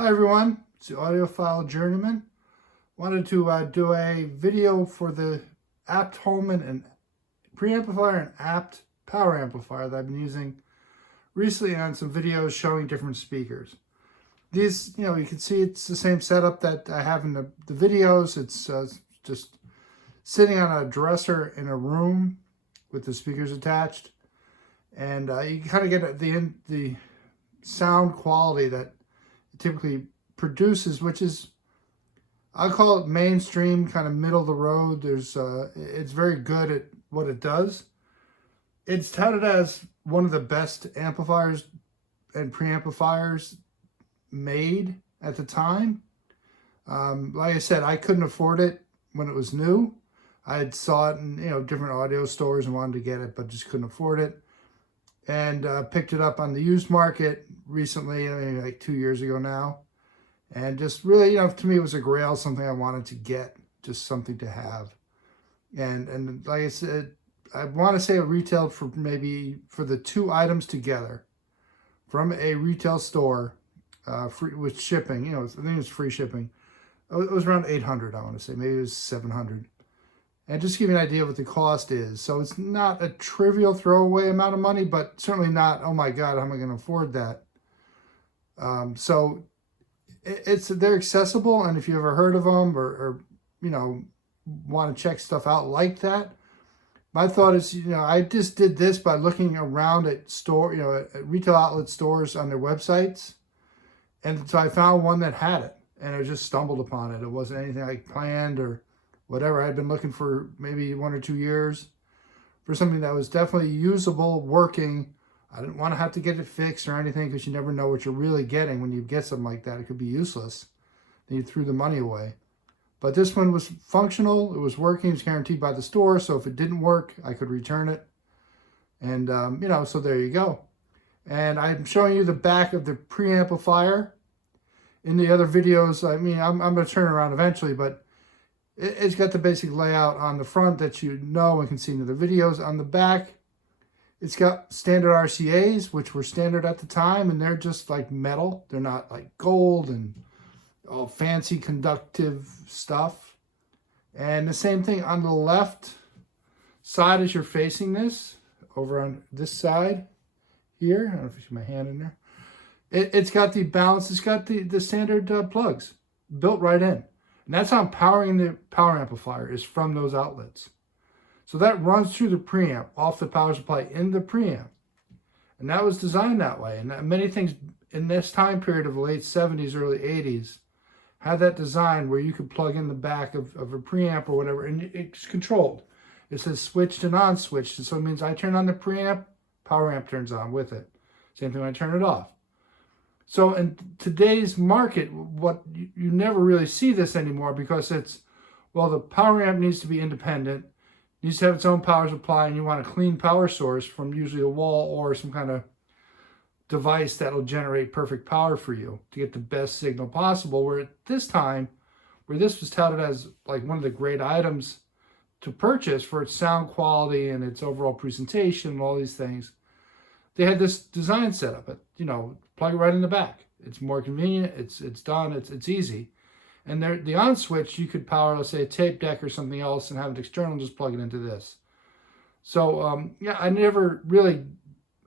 Hi everyone, it's the Audiophile Journeyman. Wanted to do a video for the Apt Holman and preamplifier and Apt power amplifier that I've been using recently on some videos showing different speakers. These, you can see it's the same setup that I have in the videos. It's just sitting on a dresser in a room with the speakers attached. And you kind of get the sound quality that typically produces, which is, I'll call it mainstream, kind of middle of the road. It's very good at what it does. It's touted as one of the best amplifiers and preamplifiers made at the time. Like I said, I couldn't afford it when it was new. I had saw it in different audio stores and wanted to get it, but just couldn't afford it. And picked it up on the used market recently, maybe like 2 years ago now. And just really, to me, it was a grail, something I wanted to get, just something to have. And like I said, I want to say it retailed for maybe, for the two items together, from a retail store, free, with shipping, I think it was free shipping. It was around 800, I want to say, maybe it was 700. And just to give you an idea of what the cost is. So it's not a trivial throwaway amount of money, but certainly not, oh my God, how am I going to afford that? So they're accessible. And if you ever heard of them or want to check stuff out like that, my thought is, I just did this by looking around at at retail outlet stores on their websites. And so I found one that had it, and I just stumbled upon it. It wasn't anything I planned or whatever. I'd been looking for maybe 1 or 2 years for something that was definitely usable, working. I didn't want to have to get it fixed or anything, because you never know what you're really getting when you get something like that. It could be useless. Then you threw the money away. But this one was functional. It was working. It was guaranteed by the store. So if it didn't work, I could return it. And, so there you go. And I'm showing you the back of the preamplifier. In the other videos, I'm going to turn around eventually, but it's got the basic layout on the front that and can see in the videos. On the back, it's got standard RCAs, which were standard at the time, and they're just like metal. They're not like gold and all fancy conductive stuff. And the same thing on the left side as you're facing this, over on this side here. I don't know if you see my hand in there. It's got the balance. It's got the standard plugs built right in. And that's how I'm powering the power amplifier, is from those outlets. So that runs through the preamp, off the power supply in the preamp. And that was designed that way. And many things in this time period of the late 70s, early 80s, had that design where you could plug in the back of a preamp or whatever, and it's controlled. It says switched and on switched. And so it means I turn on the preamp, power amp turns on with it. Same thing when I turn it off. So in today's market, what you never really see this anymore, because it's, well, the power amp needs to be independent, needs to have its own power supply, and you want a clean power source from usually a wall or some kind of device that'll generate perfect power for you to get the best signal possible. Where at this time, where this was touted as like one of the great items to purchase for its sound quality and its overall presentation and all these things, they had this design set up. Plug it right in the back. It's more convenient. It's done. It's easy. And the on switch, you could power, let's say, a tape deck or something else and have it external, just plug it into this. So I never really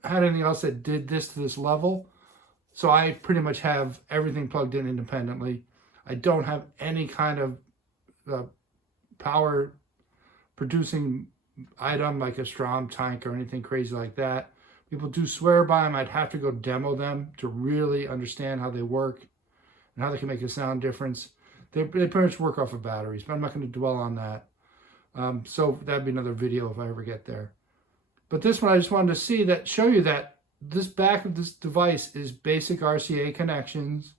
had anything else that did this to this level. So I pretty much have everything plugged in independently. I don't have any kind of power producing item like a Strom tank or anything crazy like that. People do swear by them. I'd have to go demo them to really understand how they work and how they can make a sound difference. They pretty much work off of batteries, but I'm not going to dwell on that. So that'd be another video if I ever get there. But this one, I just wanted to show you that this back of this device is basic RCA connections,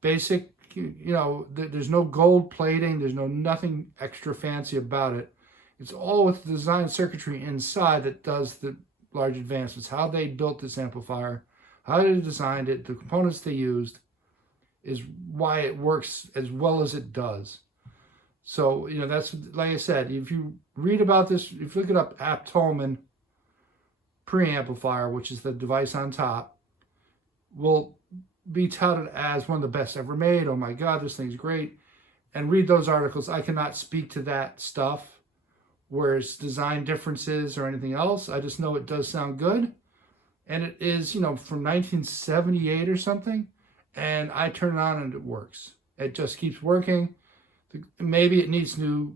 basic, there's no gold plating, there's nothing extra fancy about it. It's all with the design circuitry inside that does the large advancements. How they built this amplifier, how they designed it, the components they used, is why it works as well as it does. So, that's, like I said, if you read about this, if you look it up, Apt Holman preamplifier, which is the device on top, will be touted as one of the best ever made. Oh my God, this thing's great. And read those articles. I cannot speak to that stuff, where it's design differences or anything else. I just know it does sound good. And it is, from 1978 or something. And I turn it on and it works. It just keeps working. Maybe it needs new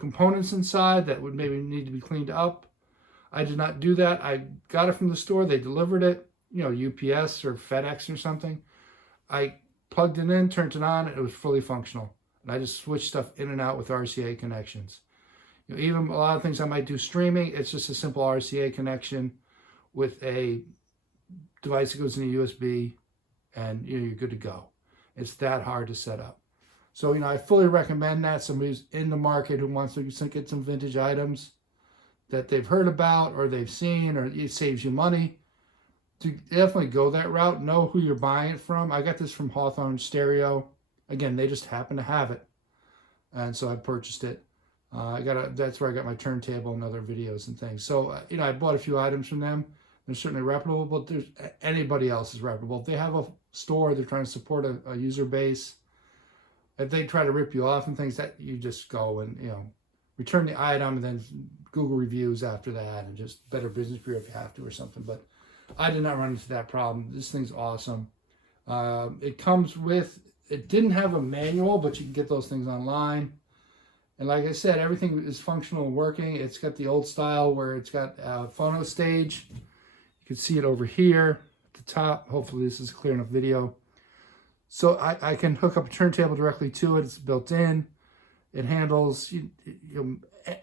components inside that would maybe need to be cleaned up. I did not do that. I got it from the store. They delivered it, UPS or FedEx or something. I plugged it in, turned it on, and it was fully functional. And I just switched stuff in and out with RCA connections. Even a lot of things I might do streaming, it's just a simple RCA connection with a device that goes in a USB, and you're good to go. It's that hard to set up. So, I fully recommend that. Somebody who's in the market who wants to get some vintage items that they've heard about or they've seen, or it saves you money, to definitely go that route. Know who you're buying it from. I got this from Hawthorne Stereo. Again, they just happen to have it. And so I purchased it. That's where I got my turntable and other videos and things. So, I bought a few items from them. They're certainly reputable, but anybody else is reputable. If they have a store, they're trying to support a user base. If they try to rip you off and things, that you just go and, return the item and then Google reviews after that, and just Better Business Bureau if you have to or something. But I did not run into that problem. This thing's awesome. It didn't have a manual, but you can get those things online. And like I said, everything is functional and working. It's got the old style where it's got a phono stage. You can see it over here at the top. Hopefully this is a clear enough video. So I can hook up a turntable directly to it. It's built in. It handles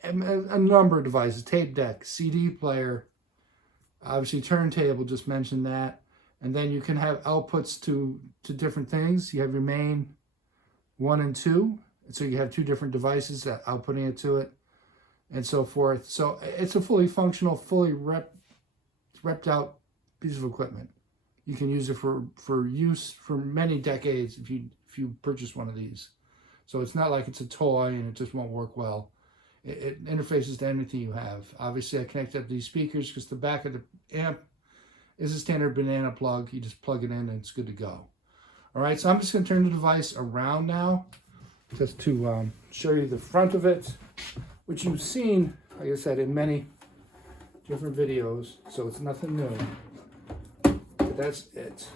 a number of devices: tape deck, CD player, obviously turntable, just mentioned that. And then you can have outputs to different things. You have your main 1 and 2. So you have 2 different devices that outputting it to it, and so forth. So it's a fully functional, fully repped out piece of equipment. You can use it for use for many decades if you purchase one of these. So it's not like it's a toy and it just won't work well. It interfaces to anything you have. Obviously, I connected up these speakers because the back of the amp is a standard banana plug. You just plug it in and it's good to go. All right, so I'm just going to turn the device around now, just to show you the front of it, which you've seen, like I said, in many different videos, so it's nothing new. But that's it.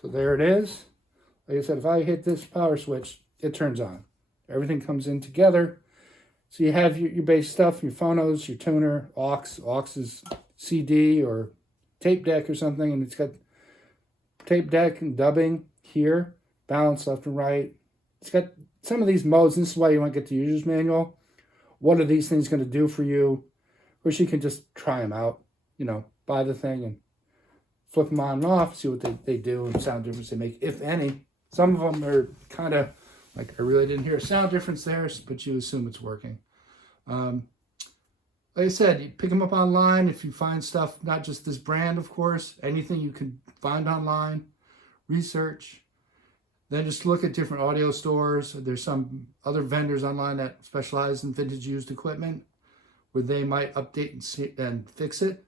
So there it is. Like I said, if I hit this power switch, it turns on. Everything comes in together. So you have your base stuff, your phonos, your tuner, aux. Aux is CD or tape deck or something, and it's got tape deck and dubbing here, balance left and right. It's got some of these modes. This is why you want to get the user's manual. What are these things going to do for you? Of course, you can just try them out, buy the thing and flip them on and off, see what they do and sound difference they make, if any. Some of them are kind of like, I really didn't hear a sound difference there, but you assume it's working. Like I said, you pick them up online if you find stuff, not just this brand, of course, anything you can find online, research. Then just look at different audio stores. There's some other vendors online that specialize in vintage used equipment where they might update and fix it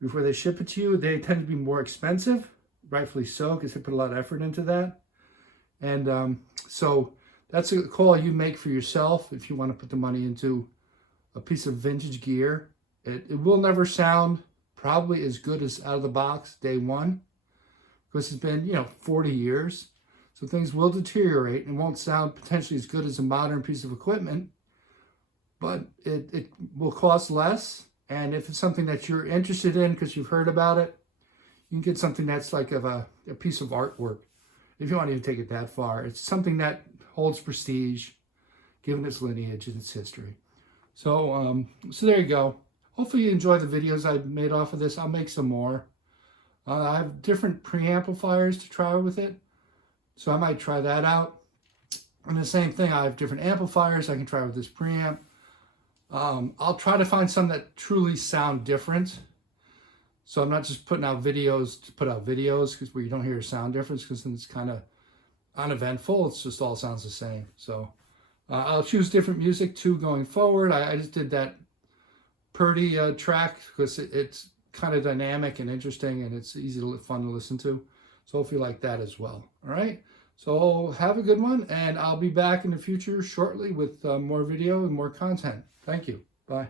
before they ship it to you. They tend to be more expensive, rightfully so, because they put a lot of effort into that. And so that's a call you make for yourself if you want to put the money into a piece of vintage gear. It will never sound probably as good as out of the box day one, because it's been 40 years. So things will deteriorate and won't sound potentially as good as a modern piece of equipment, but it will cost less. And if it's something that you're interested in because you've heard about it, you can get something that's like a piece of artwork. If you want to even take it that far, it's something that holds prestige, given its lineage and its history. So, so there you go. Hopefully you enjoy the videos I've made off of this. I'll make some more. I have different preamplifiers to try with it, so I might try that out. And the same thing, I have different amplifiers I can try with this preamp. I'll try to find some that truly sound different. So I'm not just putting out videos to put out videos because where you don't hear a sound difference, because then it's kind of uneventful. It's just all sounds the same. So I'll choose different music too going forward. I just did that Purdy track because it's kind of dynamic and interesting, and it's easy to fun to listen to. So hope you like that as well. All right. So have a good one, and I'll be back in the future shortly with more video and more content. Thank you. Bye.